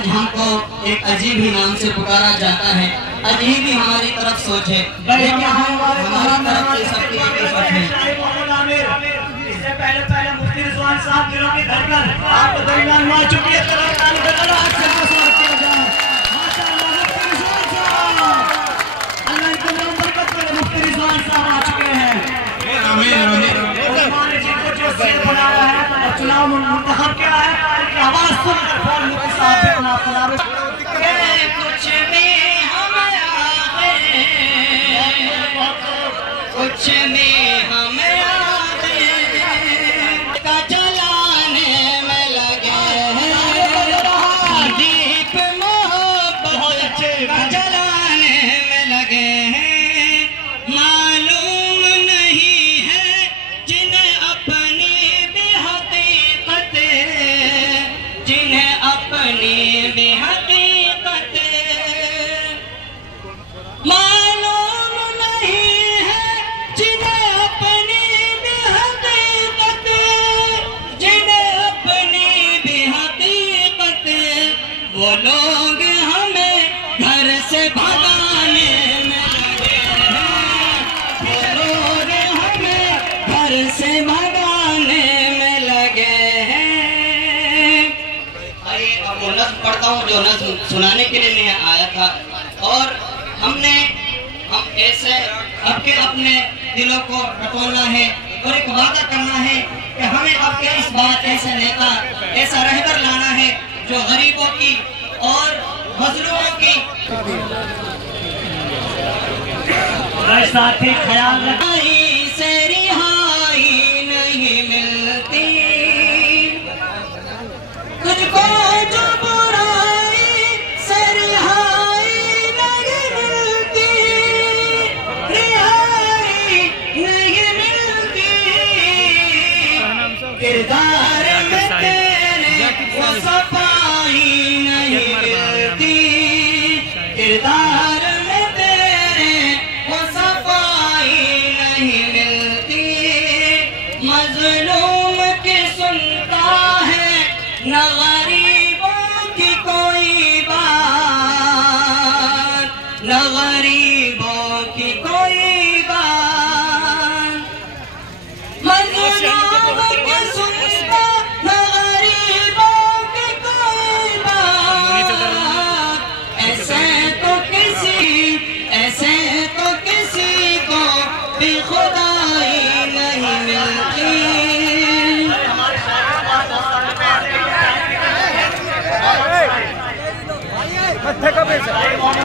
आज हमको एक अजीब ही नाम से पुकारा जाता है। अजीब ही हमारी तरफ सोच है, लेकिन हमारी तरफ की सबकी सोच है। इससे पहले मुफ्ती रिजवान साहब दिलों की धड़कन आपको दरमियान में आ चुकी है। मुफ्ती रिजवान साहब आ चुके हैं। बनाया है चुनाव मुंतखब क्या है, आवाज सुनकर मुफ्ती साहब भी कुछ में हम का जलाने में लगे हैं, दीप मोहब्बत का जलाने में लगे हैं। मालूम नहीं है जिन्हें अपनी भी हकीकत, जिन्हें अपनी भी हकीकत मालूम नहीं है, जिन्हें अपनी भी हकीकत, जिन्हें अपनी भी हकीकत, वो लोग हमें घर से भगाने में लगे हैं, वो लोग हमें घर से भगाने में लगे हैं। आइए अब वो नज़्म पढ़ता हूँ जो नज़्म सुनाने के लिए मैं आया था। और हम ऐसे आपके अपने दिलों को टटोलना है और एक वादा करना है कि हमें आपके इस बात ऐसा नेता, ऐसा रहबर लाना है जो गरीबों की और मजलूमों की साथी ख्याल रिहाई से रिहाई नहीं मिलती, तुझको जो बुराई से रिहाई नहीं मिलती, रिहाई नहीं मिलती। किरदार में तेरे वो सफाई नहीं मिलती, किरदार में तेरे वो सफाई नहीं मिलती। मजलूम की सुनता है न गरीबों की कोई बात, न गरीबों की कोई बात। मजलूम की सुनता न गरीबों की कोई बात। ऐसे तो किसी को भी खुदाई नहीं मिलती।